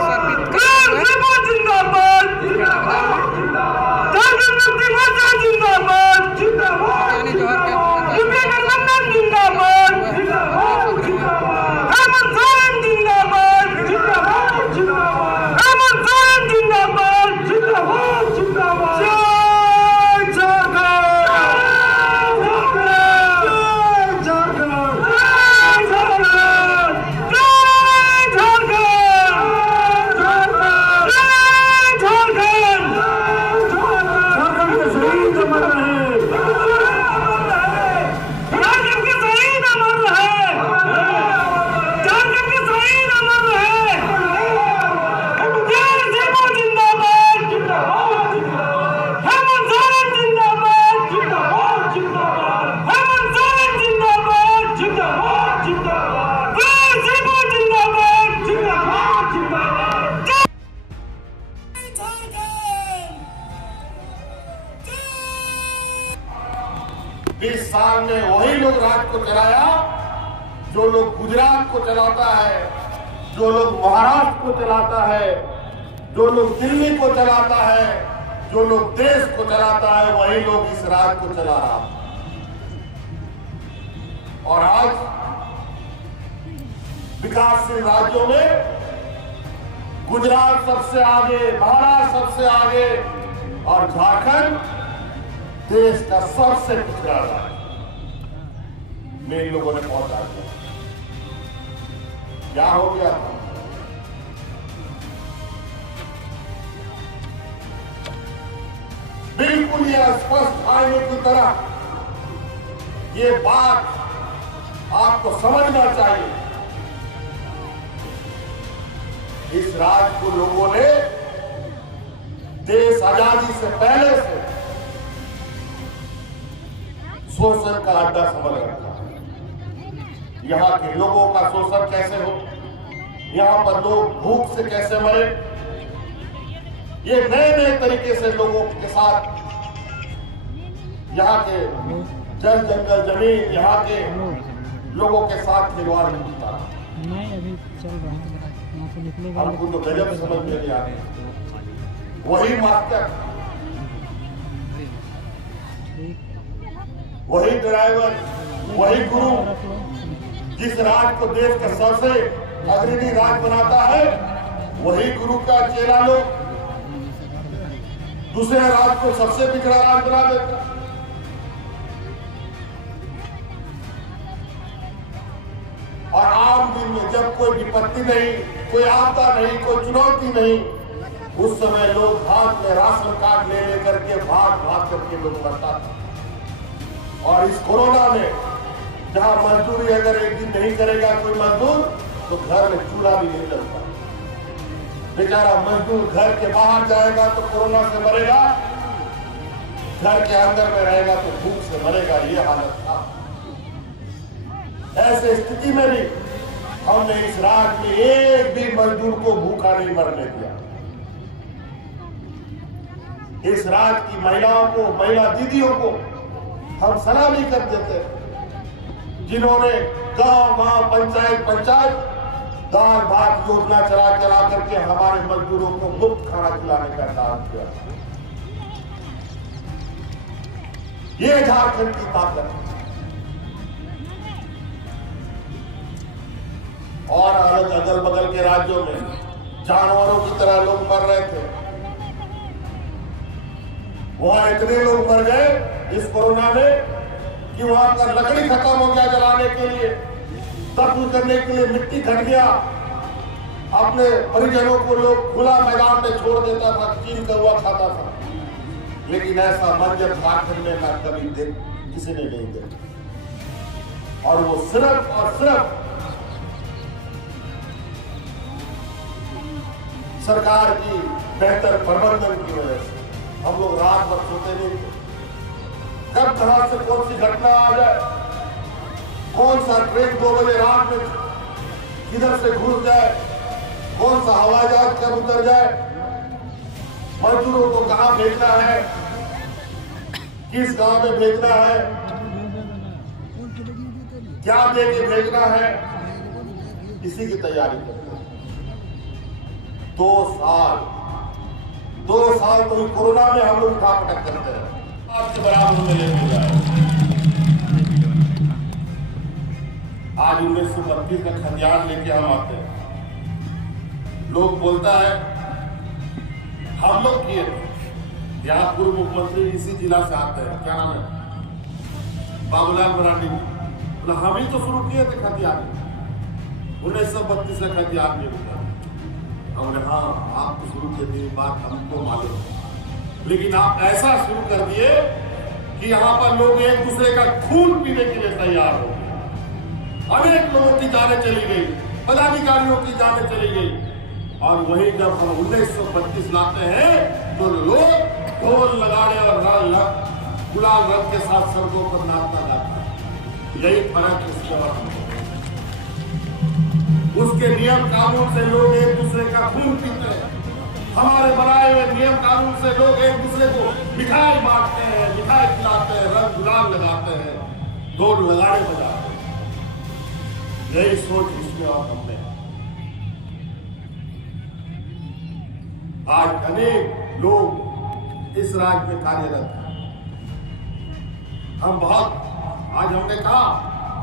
समर्पित जिंदाबाद, झारखंड मुक्ति मोर्चा जिंदाबाद, यूपी गठबंधन जिंदाबाद, हेमंत सोरेन जिंदाबाद, हेमंत सोरेन जिंदाबाद, जय इस साल में वही लोग राज को चलाया जो लोग गुजरात को चलाता है, जो लोग महाराष्ट्र को चलाता है, जो लोग दिल्ली को चलाता है, जो लोग देश को चलाता है, वही लोग इस राज को चला रहा। और आज विकासशील राज्यों में गुजरात सबसे आगे, महाराष्ट्र सबसे आगे और झारखंड देश का सबसे पिछड़ा राज्य में इन लोगों ने पहुंचा दिया। क्या हो गया था? बिल्कुल ये स्पष्ट आईने की तरह ये बात आपको समझना चाहिए। इस राज्य को लोगों ने देश आजादी से पहले से शोषण का अड्डा समझ रखा है। यहाँ के लोगों का शोषण कैसे हो, यहाँ पर लोग भूख से कैसे मरे, ये नए नए तरीके से लोगों के साथ यहाँ के जल जंगल जमीन, यहाँ के लोगों के साथ खिलवाड़ नहीं होता। नहीं अभी चल रहा है, यहाँ से निकलेगा। हमको तो गजब समझ में नहीं आ रही। वही मास्टर, वही ड्राइवर, वही गुरु जिस राज्य को देश का सबसे अग्रणी राज्य बनाता है, वही गुरु का चेला लोग दूसरे राज्य को सबसे पिछड़ा राज्य बना देता है। और आम दिन में जब कोई विपत्ति नहीं, कोई आपदा नहीं, कोई चुनौती नहीं, उस समय लोग हाथ में राशन कार्ड ले लेकर के भाग भाग करके लोग मरता था। और इस कोरोना में जहां मजदूरी अगर एक दिन नहीं करेगा कोई मजदूर, तो घर में चूल्हा भी नहीं जलता। बेचारा मजदूर घर के बाहर जाएगा तो कोरोना से मरेगा, घर के अंदर में रहेगा तो भूख से मरेगा। ये हालत था। ऐसे स्थिति में भी हमने इस राज्य में एक भी मजदूर को भूखा नहीं मरने दिया। इस राज्य की महिलाओं को, महिला दीदियों को हम सलामी कर देते हैं, जिन्होंने गांव गांव, पंचायत पंचायत दाल भात योजना चला करके हमारे मजदूरों को मुफ्त खाना खिलाने का काम किया। ये झारखंड की ताकत है। और अलग अगल बगल के राज्यों में जानवरों की तरह लोग मर रहे थे, वहां इतने लोग मर गए इस कोरोना में कि वहां का लकड़ी खत्म हो गया जलाने के लिए, दफन करने के लिए मिट्टी घट गया। अपने परिजनों को लोग खुला मैदान में छोड़ देता था, चीन का हुआ खाता था। लेकिन ऐसा मंजर झारखंड में ना कभी किसी ने नहीं देखा। और वो सिर्फ और सिर्फ सरकार की बेहतर प्रबंधन की वजह से। हम लोग रात भर सोते नहीं थे, कब कहां से कौन सी घटना आ जाए, कौन सा ट्रेन 2 बजे रात में किधर से घुस जाए, कौन सा हवाई जहाज कब उतर जाए, मजदूरों को कहां भेजना है, किस गांव में भेजना है, क्या देके भेजना है, इसी की तैयारी करते हैं। 2 साल तो कोरोना में हम लोग उठा पटक करते रहे, आपके बराबर में लेके जाए। आज 1932 का खतियान लेके हम आते हैं। लोग बोलता है हम लोग किए थे। यहाँ पूर्व मुख्यमंत्री इसी जिला से आते हैं, क्या नाम है, बाबूलाल मरांडी। बोला हम ही तो शुरू किए थे खतियान, 1932 का खतियान में भी। हमने हाँ आप तो शुरू किए थे, बात हमको मालूम है, लेकिन आप ऐसा शुरू कर दिए कि यहाँ पर लोग एक दूसरे का खून पीने के लिए तैयार हो गए। अनेक लोगों की जानें चली गई, पदाधिकारियों की जानें चली गई, और वही जब हम 1932 लाते हैं तो लोग ढोल लगाने और गुलाल रंग के साथ सड़कों पर नाचना जाता है। यही फर्क इसके और उसके नियम कानून से लोग एक दूसरे का खून पीते हैं। हमारे बनाए हुए नियम कानून से लोग एक दूसरे को मिठाई बांटते हैं, मिठाई खिलाते हैं, रंग गुलाल लगाते हैं, ढोल लगाने बजाते हैं। यही सोच इसमें और हमने आज अनेक लोग इस राज्य में कार्यरत हैं। हम बहुत आज हमने कहा,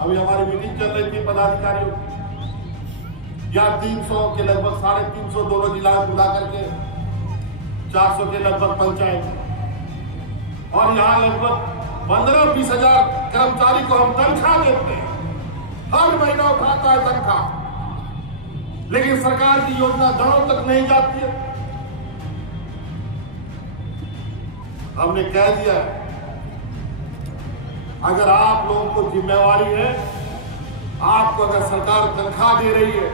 अभी हमारी मीटिंग चल रही थी पदाधिकारियों की, या 300 के लगभग 350 दोनों जिला मिला करके 400 के लगभग पंचायत, और यहाँ लगभग 15-20 हजार कर्मचारी को हम तनख्वाह देते हैं। हर महीना उठाता है तनख्वाह, लेकिन सरकार की योजना घरों तक नहीं जाती है। हमने कह दिया अगर आप लोगों को जिम्मेवारी है, आपको अगर सरकार तनख्वाह दे रही है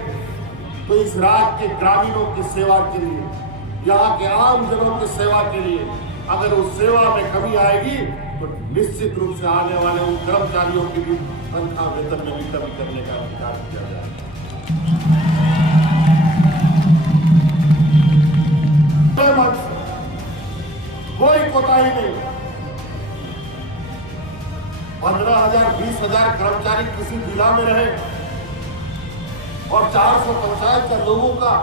तो इस राज्य के ग्रामीणों की सेवा के लिए, यहाँ के आम जनों की सेवा के लिए अगर उस सेवा में कमी आएगी तो निश्चित रूप से आने वाले उन कर्मचारियों की भी तनख्वाह वेतन में भी कमी करने का अधिकार किया जाएगा। कोई कोताही नहीं। 15,000 20,000 कर्मचारी किसी जिला में रहे और 400 पंचायत के लोगों का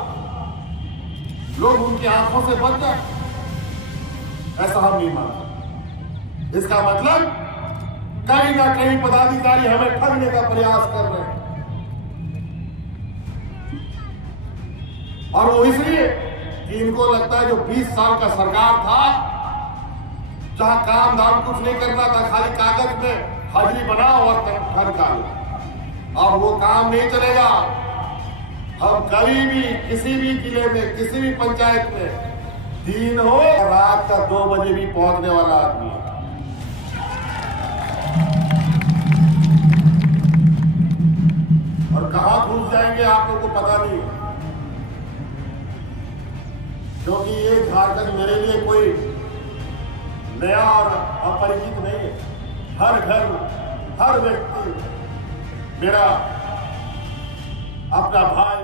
लोग उनकी आंखों से बच जाए, ऐसा हम नहीं मानते। इसका मतलब कहीं ना कहीं पदाधिकारी हमें ठगने का प्रयास कर रहे हैं, और वो इसलिए कि इनको लगता है जो 20 साल का सरकार था, जहां काम धाम कुछ नहीं करना था, खाली कागज में हाजिरी बनाओ और तनख्वाह निकालो, और वो काम नहीं चलेगा। हम कभी भी किसी भी जिले में, किसी भी पंचायत में दिन हो रात का 2 बजे भी पहुंचने वाला आदमी है। और कहां घुस जाएंगे आप लोगों को पता नहीं है, क्योंकि ये झारखंड मेरे लिए कोई नया और अपरिचित नहीं है। हर घर, हर व्यक्ति मेरा अपना भाई